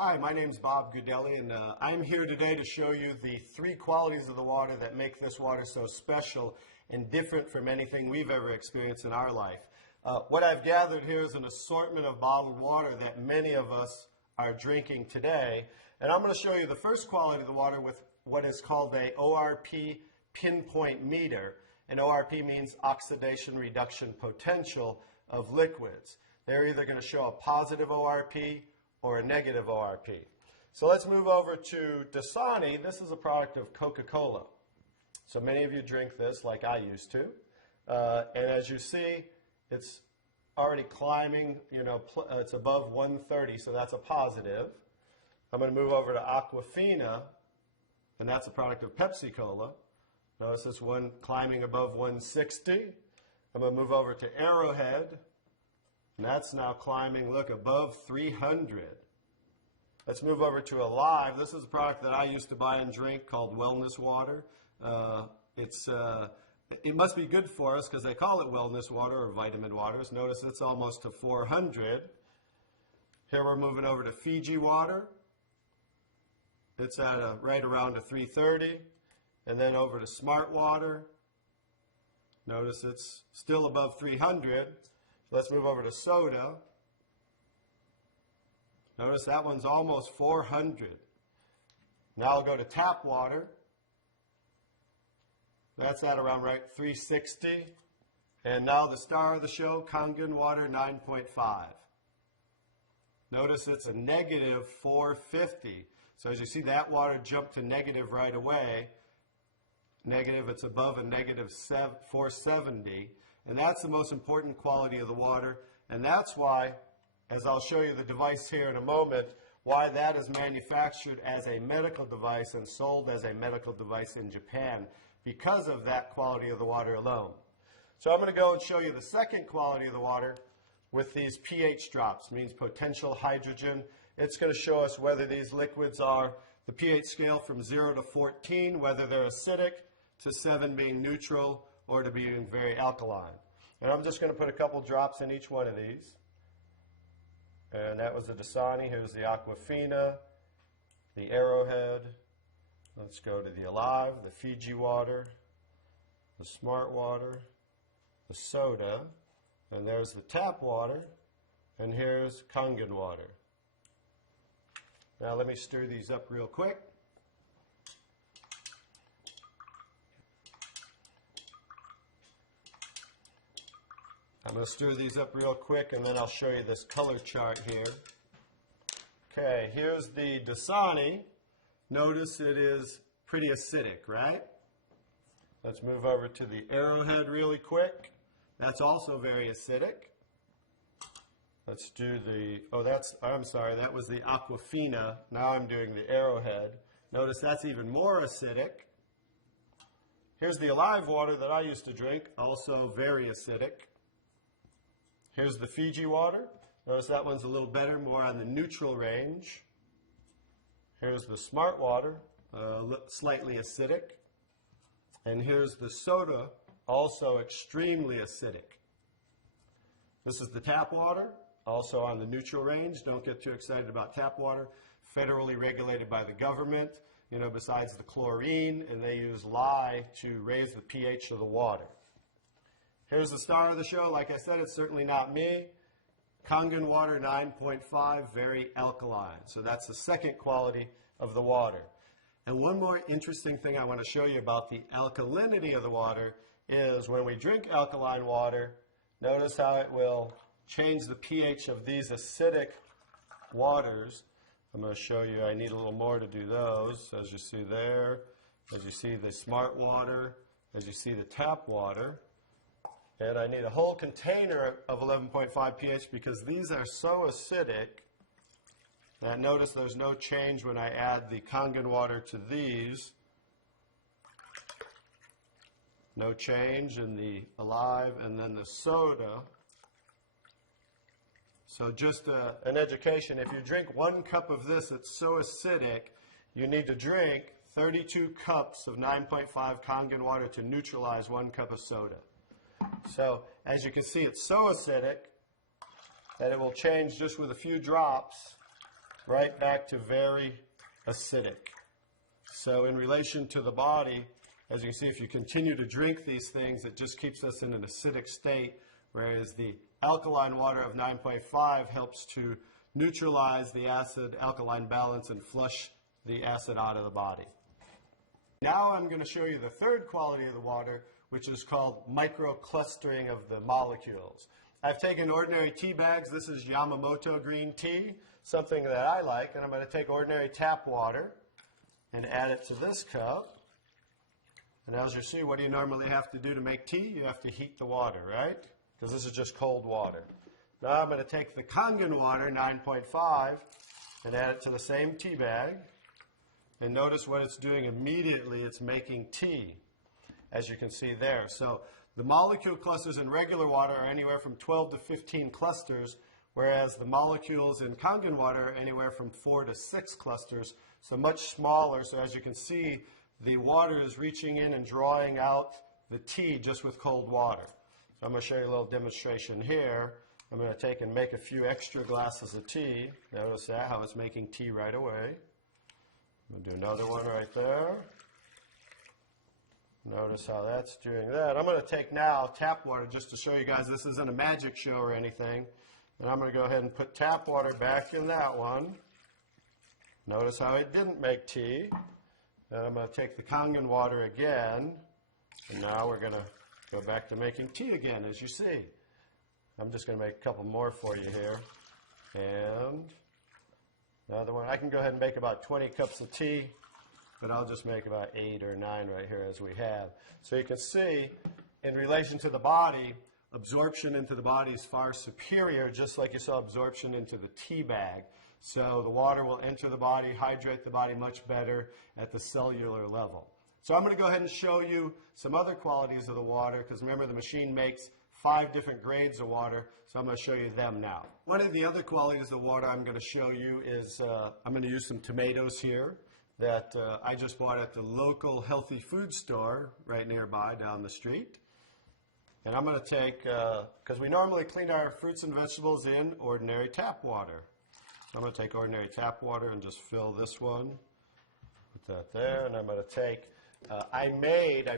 Hi, my name is Bob Gudelli, and I'm here today to show you the three qualities of the water that make this water so special and different from anything we've ever experienced in our life. What I've gathered here is an assortment of bottled water that many of us are drinking today, and I'm going to show you the first quality of the water with what is called a ORP pinpoint meter, and ORP means oxidation reduction potential of liquids. They're either going to show a positive ORP or a negative ORP. So let's move over to Dasani. This is a product of Coca-Cola. So many of you drink this like I used to. And as you see, it's already climbing, it's above 130, so that's a positive. I'm going to move over to Aquafina, and that's a product of Pepsi-Cola. Notice this one climbing above 160. I'm going to move over to Arrowhead. And that's now climbing, look, above 300. Let's move over to Alive. This is a product that I used to buy and drink called Wellness Water. It must be good for us because they call it wellness water or vitamin waters. Notice it's almost to 400. Here we're moving over to Fiji Water. It's at right around a 330. And then over to Smart Water. Notice it's still above 300. Let's move over to soda. Notice that one's almost 400. Now I'll go to tap water. That's at around 360. And now the star of the show, Kangen water 9.5. Notice it's a negative 450. So as you see, that water jumped to negative right away. Negative, it's above a negative 470. And that's the most important quality of the water. And that's why, as I'll show you the device here in a moment, why that is manufactured as a medical device and sold as a medical device in Japan, because of that quality of the water alone. So I'm going to go and show you the second quality of the water with these pH drops, means potential hydrogen. It's going to show us whether these liquids are the pH scale from 0 to 14, whether they're acidic, to 7 being neutral, or to being very alkaline. And I'm just going to put a couple drops in each one of these. And that was the Dasani. Here's the Aquafina, the Arrowhead. Let's go to the Alive, the Fiji water, the Smart water, the soda, and there's the tap water, and here's Kangen water. Now let me stir these up real quick. I'm going to stir these up real quick, and then I'll show you this color chart here. Okay, here's the Dasani. Notice it is pretty acidic, right? Let's move over to the Arrowhead really quick. That's also very acidic. Let's do the, I'm sorry, that was the Aquafina. Now I'm doing the Arrowhead. Notice that's even more acidic. Here's the Alive water that I used to drink, also very acidic. Here's the Fiji water. Notice that one's a little better, more on the neutral range. Here's the Smart water, slightly acidic. And here's the soda, also extremely acidic. This is the tap water, also on the neutral range. Don't get too excited about tap water. Federally regulated by the government, besides the chlorine, and they use lye to raise the pH of the water. Here's the star of the show. Like I said, it's certainly not me. Kangen water 9.5, very alkaline. So that's the second quality of the water. And one more interesting thing I want to show you about the alkalinity of the water is when we drink alkaline water, notice how it will change the pH of these acidic waters. I'm going to show you, I need a little more to do those. As you see there, as you see the Smart water, as you see the tap water. And I need a whole container of 11.5 pH because these are so acidic that notice there's no change when I add the Kangen water to these. No change in the Alive and then the soda. So just an education, if you drink 1 cup of this, it's so acidic, you need to drink 32 cups of 9.5 Kangen water to neutralize 1 cup of soda. So as you can see, it's so acidic that it will change just with a few drops right back to very acidic. So in relation to the body, as you can see, if you continue to drink these things, it just keeps us in an acidic state, whereas the alkaline water of 9.5 helps to neutralize the acid-alkaline balance and flush the acid out of the body. Now I'm going to show you the third quality of the water, which is called microclustering of the molecules. I've taken ordinary tea bags. This is Yamamoto green tea, something that I like, and I'm going to take ordinary tap water and add it to this cup. And as you see, what do you normally have to do to make tea? You have to heat the water, right? Because this is just cold water. Now I'm going to take the Kangen water, 9.5, and add it to the same tea bag. And notice what it's doing immediately. It's making tea, as you can see there. So the molecule clusters in regular water are anywhere from 12 to 15 clusters, whereas the molecules in Kangen water are anywhere from 4 to 6 clusters, so much smaller. So as you can see, the water is reaching in and drawing out the tea just with cold water. So I'm going to show you a little demonstration here. I'm going to take and make a few extra glasses of tea. Notice that, how it's making tea right away. I'm going to do another one right there. Notice how that's doing that. I'm going to take now tap water just to show you guys this isn't a magic show or anything. And I'm going to go ahead and put tap water back in that one. Notice how it didn't make tea. Then I'm going to take the Kangen water again. And now we're going to go back to making tea again, as you see. I'm just going to make a couple more for you here. And another one. I can go ahead and make about 20 cups of tea, but I'll just make about 8 or 9 right here as we have. So you can see, in relation to the body, absorption into the body is far superior, just like you saw absorption into the tea bag. So the water will enter the body, hydrate the body much better at the cellular level. So I'm going to go ahead and show you some other qualities of the water, because remember the machine makes 5 different grades of water, so I'm going to show you them now. One of the other qualities of water I'm going to show you is I'm going to use some tomatoes here that I just bought at the local healthy food store right nearby down the street. And I'm going to take, because we normally clean our fruits and vegetables in ordinary tap water. So I'm going to take ordinary tap water and just fill this one. Put that there, and I'm going to take, I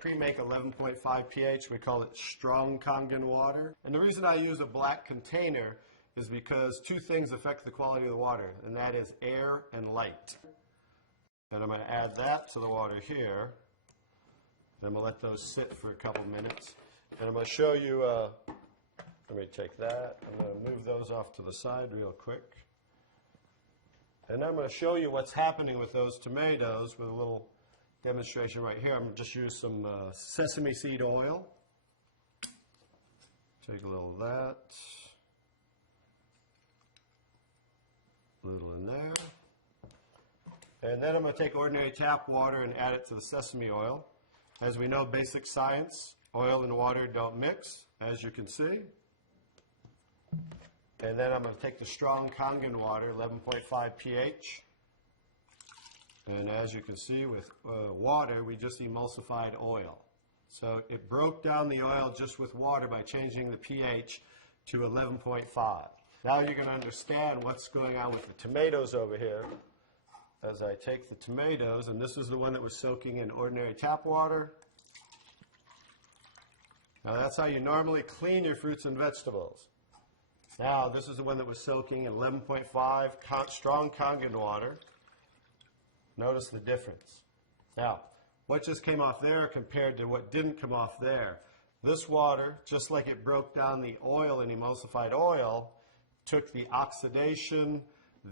pre-make 11.5 pH. We call it strong Kangen water. And the reason I use a black container is because 2 things affect the quality of the water, and that is air and light. And I'm going to add that to the water here. And I'm going to let those sit for a couple minutes. And I'm going to show you, let me take that. I'm going to move those off to the side real quick. And I'm going to show you what's happening with those tomatoes with a little demonstration right here. I'm going to just use some sesame seed oil. Take a little of that. A little in there. And then I'm going to take ordinary tap water and add it to the sesame oil. As we know, basic science, oil and water don't mix, as you can see. And then I'm going to take the strong Kangen water, 11.5 pH. And as you can see with water, we just emulsified oil. So it broke down the oil just with water by changing the pH to 11.5. Now you're going to understand what's going on with the tomatoes over here. As I take the tomatoes, and this is the one that was soaking in ordinary tap water. Now that's how you normally clean your fruits and vegetables. Now this is the one that was soaking in 11.5 strong Kangen water. Notice the difference. Now, what just came off there compared to what didn't come off there? This water, just like it broke down the oil and emulsified oil, took the oxidation,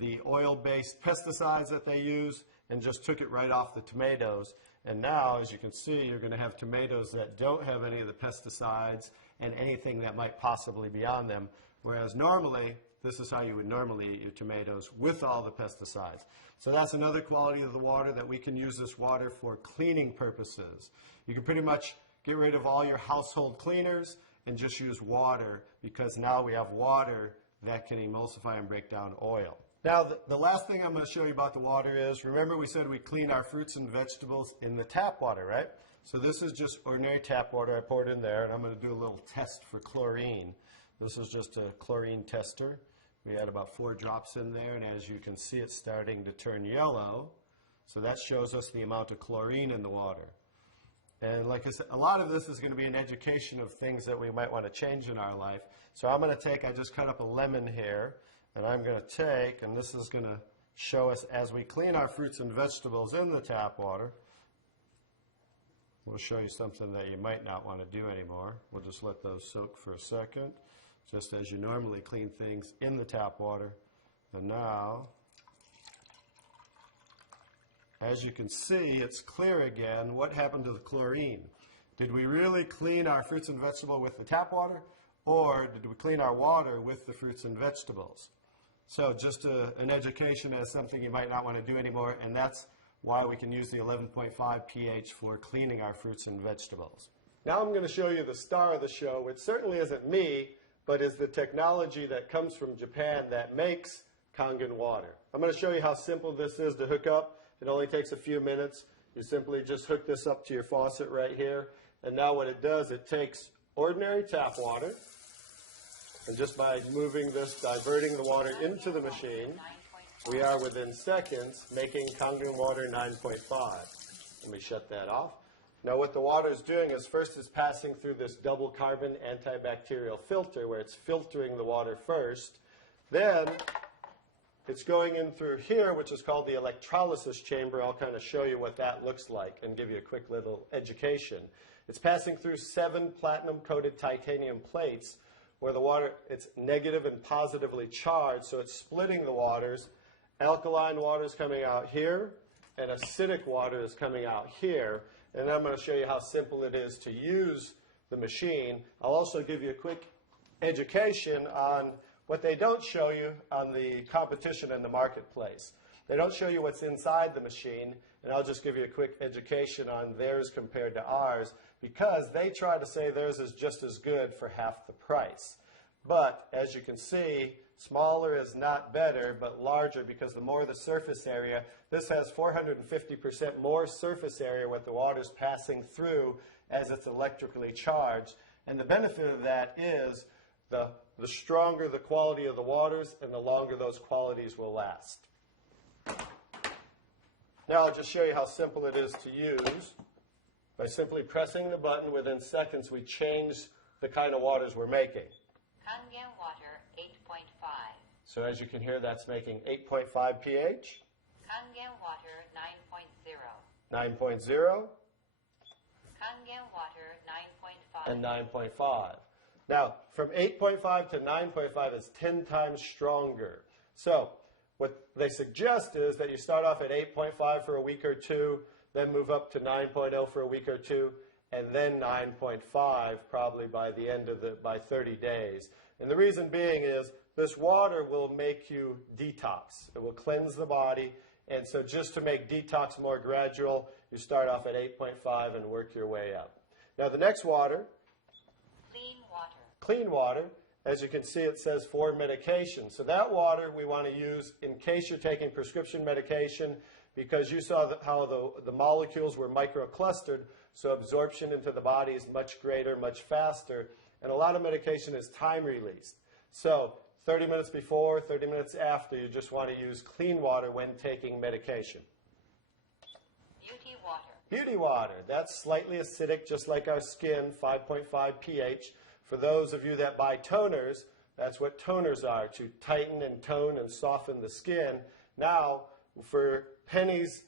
the oil-based pesticides that they use, and just took it right off the tomatoes. And now, as you can see, you're going to have tomatoes that don't have any of the pesticides and anything that might possibly be on them. Whereas normally, this is how you would normally eat your tomatoes with all the pesticides. So that's another quality of the water, that we can use this water for cleaning purposes. You can pretty much get rid of all your household cleaners and just use water, because now we have water that can emulsify and break down oil. Now, the last thing I'm going to show you about the water is, remember we said we clean our fruits and vegetables in the tap water, right? So this is just ordinary tap water. I poured in there, and I'm going to do a little test for chlorine. This is just a chlorine tester. We had about 4 drops in there, and as you can see, it's starting to turn yellow. So that shows us the amount of chlorine in the water. And like I said, a lot of this is going to be an education of things that we might want to change in our life. So I'm going to take, I just cut up a lemon here, and I'm going to take, and this is going to show us as we clean our fruits and vegetables in the tap water. We'll show you something that you might not want to do anymore. We'll just let those soak for a second, just as you normally clean things in the tap water. And now, as you can see, it's clear again. What happened to the chlorine? Did we really clean our fruits and vegetables with the tap water, or did we clean our water with the fruits and vegetables? So just an education as something you might not want to do anymore, and that's why we can use the 11.5 pH for cleaning our fruits and vegetables. Now I'm going to show you the star of the show, which certainly isn't me, but is the technology that comes from Japan that makes Kangen water. I'm going to show you how simple this is to hook up. It only takes a few minutes. You simply just hook this up to your faucet right here. And now what it does, it takes ordinary tap water, and just by moving this, diverting the water into the machine, we are within seconds making Kangen water 9.5. Let me shut that off. Now what the water is doing is first it's passing through this double carbon antibacterial filter where it's filtering the water first. Then it's going in through here, which is called the electrolysis chamber. I'll kind of show you what that looks like and give you a quick little education. It's passing through 7 platinum-coated titanium plates where the water, it's negative and positively charged, so it's splitting the waters. Alkaline water is coming out here, and acidic water is coming out here. And I'm going to show you how simple it is to use the machine. I'll also give you a quick education on what they don't show you on the competition in the marketplace. They don't show you what's inside the machine, and I'll just give you a quick education on theirs compared to ours, because they try to say theirs is just as good for half the price. But as you can see, smaller is not better, but larger, because the more the surface area, this has 450% more surface area with the water's passing through as it's electrically charged. And the benefit of that is the stronger the quality of the waters and the longer those qualities will last. Now I'll just show you how simple it is to use. By simply pressing the button, within seconds we change the kind of waters we're making. Kangen water 8.5. So as you can hear, that's making 8.5 pH. Kangen water 9.0. 9.0. Kangen water 9.5. And 9.5. Now, from 8.5 to 9.5 is 10 times stronger. So what they suggest is that you start off at 8.5 for a week or two, then move up to 9.0 for a week or two, and then 9.5 probably by the end of by 30 days. And the reason being is this water will make you detox. It will cleanse the body. And so just to make detox more gradual, you start off at 8.5 and work your way up. Now the next water, Clean water. clean water, as you can see it says for medication. So that water we want to use in case you're taking prescription medication, because you saw how the molecules were microclustered, so absorption into the body is much greater, much faster, and a lot of medication is time released. So 30 minutes before, 30 minutes after, you just want to use clean water when taking medication. Beauty water. Beauty water, that's slightly acidic, just like our skin, 5.5 pH. For those of you that buy toners, that's what toners are, to tighten and tone and soften the skin. Now, for pennies,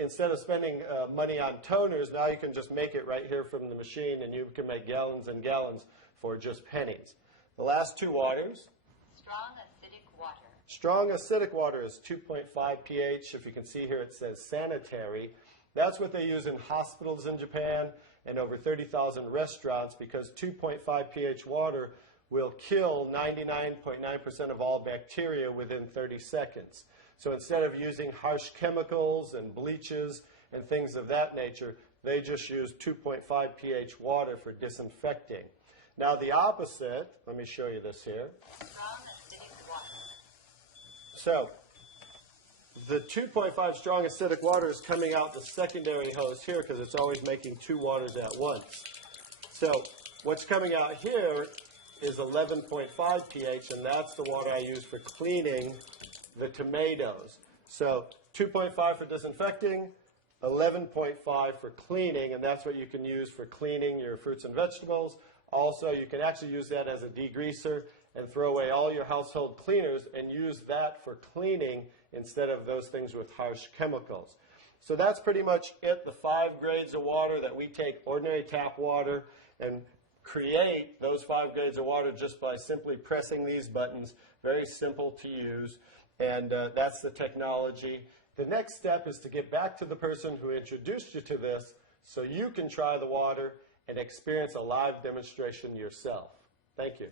instead of spending money on toners, now you can just make it right here from the machine, and you can make gallons and gallons for just pennies. The last two waters. Strong acidic water. Strong acidic water is 2.5 pH. If you can see here, it says sanitary. That's what they use in hospitals in Japan and over 30,000 restaurants, because 2.5 pH water will kill 99.9% of all bacteria within 30 seconds. So instead of using harsh chemicals and bleaches and things of that nature, they just use 2.5 pH water for disinfecting. Now the opposite, let me show you this here. Strong acidic water. So the 2.5 strong acidic water is coming out the secondary hose here, because it's always making two waters at once. So what's coming out here is 11.5 pH, and that's the water I use for cleaning the tomatoes. So 2.5 for disinfecting, 11.5 for cleaning, and that's what you can use for cleaning your fruits and vegetables. Also, you can actually use that as a degreaser and throw away all your household cleaners and use that for cleaning instead of those things with harsh chemicals. So that's pretty much it, the 5 grades of water that we take ordinary tap water and create those 5 grades of water just by simply pressing these buttons. Very simple to use, and that's the technology. The next step is to get back to the person who introduced you to this so you can try the water and experience a live demonstration yourself. Thank you.